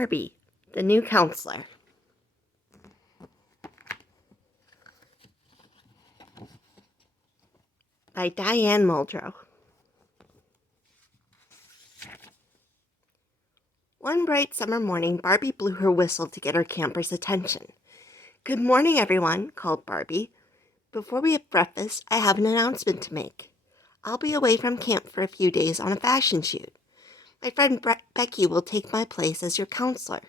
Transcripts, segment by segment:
Barbie, the new counselor. By Diane Muldrow. One bright summer morning, Barbie blew her whistle to get her campers' attention. "Good morning, everyone," called Barbie. "Before we have breakfast, I have an announcement to make. I'll be away from camp for a few days on a fashion shoot. My friend Becky will take my place as your counselor.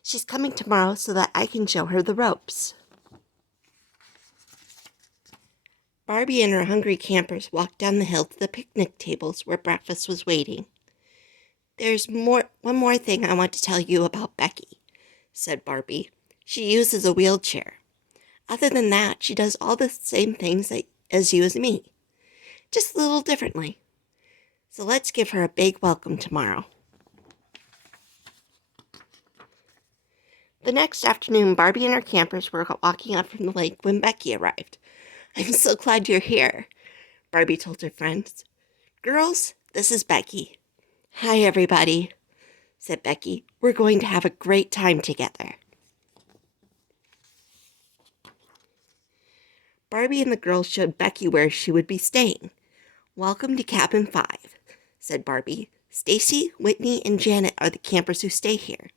She's coming tomorrow so that I can show her the ropes." Barbie and her hungry campers walked down the hill to the picnic tables where breakfast was waiting. "There's one more thing I want to tell you about Becky," said Barbie. "She uses a wheelchair. Other than that, she does all the same things as you as me, just a little differently. So let's give her a big welcome tomorrow." The next afternoon, Barbie and her campers were walking up from the lake when Becky arrived. "I'm so glad you're here," Barbie told her friends. "Girls, this is Becky." "Hi, everybody," said Becky. "We're going to have a great time together." Barbie and the girls showed Becky where she would be staying. "Welcome to Cabin 5, said Barbie. "Stacy, Whitney, and Janet are the campers who stay here."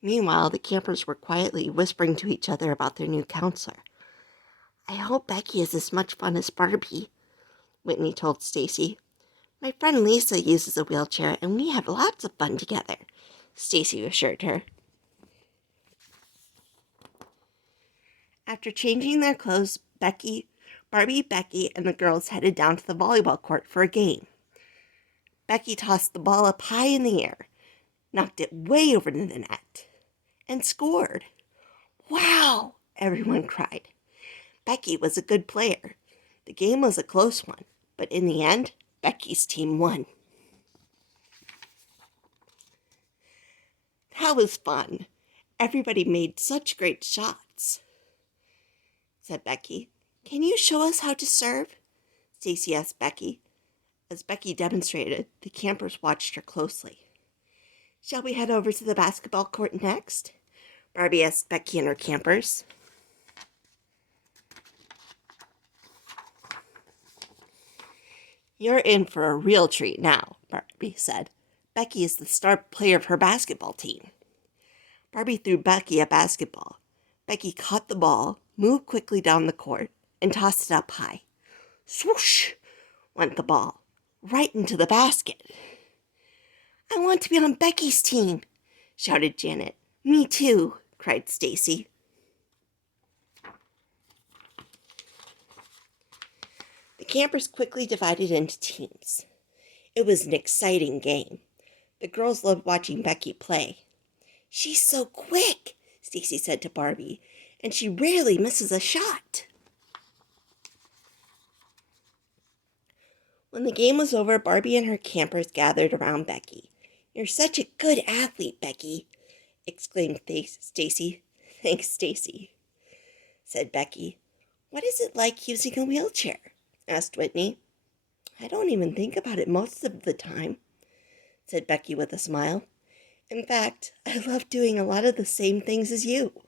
Meanwhile, the campers were quietly whispering to each other about their new counselor. "I hope Becky is as much fun as Barbie," Whitney told Stacy. "My friend Lisa uses a wheelchair, and we have lots of fun together," Stacy assured her. After changing their clothes, Barbie, Becky, and the girls headed down to the volleyball court for a game. Becky tossed the ball up high in the air, knocked it way over the net, and scored. "Wow!" everyone cried. Becky was a good player. The game was a close one, but in the end, Becky's team won. "That was fun. Everybody made such great shots," said Becky. "Can you show us how to serve?" Stacy asked Becky. As Becky demonstrated, the campers watched her closely. "Shall we head over to the basketball court next?" Barbie asked Becky and her campers. "You're in for a real treat now," Barbie said. "Becky is the star player of her basketball team." Barbie threw Becky a basketball. Becky caught the ball, moved quickly down the court, and tossed it up high. Swoosh went the ball, right into the basket. "I want to be on Becky's team," shouted Janet. "Me too," cried Stacy. The campers quickly divided into teams. It was an exciting game. The girls loved watching Becky play. "She's so quick," Stacy said to Barbie, "and she rarely misses a shot." When the game was over, Barbie and her campers gathered around Becky. "You're such a good athlete, Becky," exclaimed Stacy. "Thanks, Stacy," said Becky. "What is it like using a wheelchair?" asked Whitney. "I don't even think about it most of the time," said Becky with a smile. "In fact, I love doing a lot of the same things as you."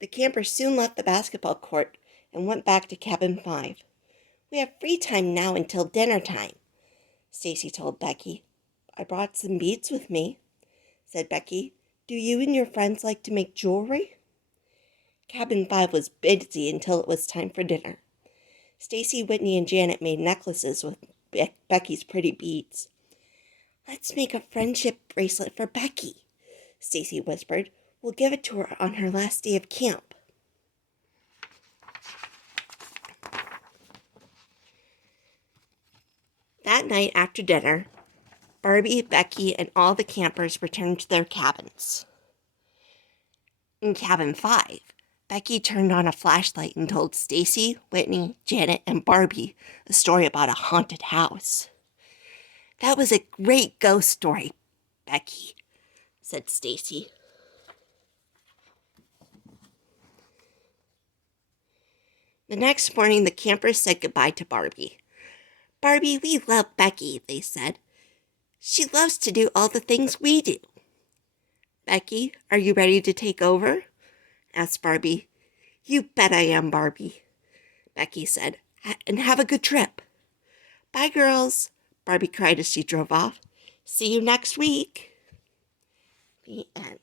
The campers soon left the basketball court and went back to Cabin 5. "We have free time now until dinner time," Stacy told Becky. "I brought some beads with me," said Becky. "Do you and your friends like to make jewelry?" Cabin 5 was busy until it was time for dinner. Stacy, Whitney, and Janet made necklaces with Becky's pretty beads. "Let's make a friendship bracelet for Becky," Stacy whispered. "We'll give it to her on her last day of camp." That night after dinner, Barbie, Becky, and all the campers returned to their cabins. In Cabin 5, Becky turned on a flashlight and told Stacy, Whitney, Janet, and Barbie a story about a haunted house. "That was a great ghost story, Becky," said Stacy. The next morning, the campers said goodbye to Barbie. "Barbie, we love Becky," they said. She loves to do all the things we do. Becky, are you ready to take over? Asked Barbie. You bet I am, Barbie, Becky said, and have a good trip. Bye, girls, Barbie cried as she drove off. See you next week. The end.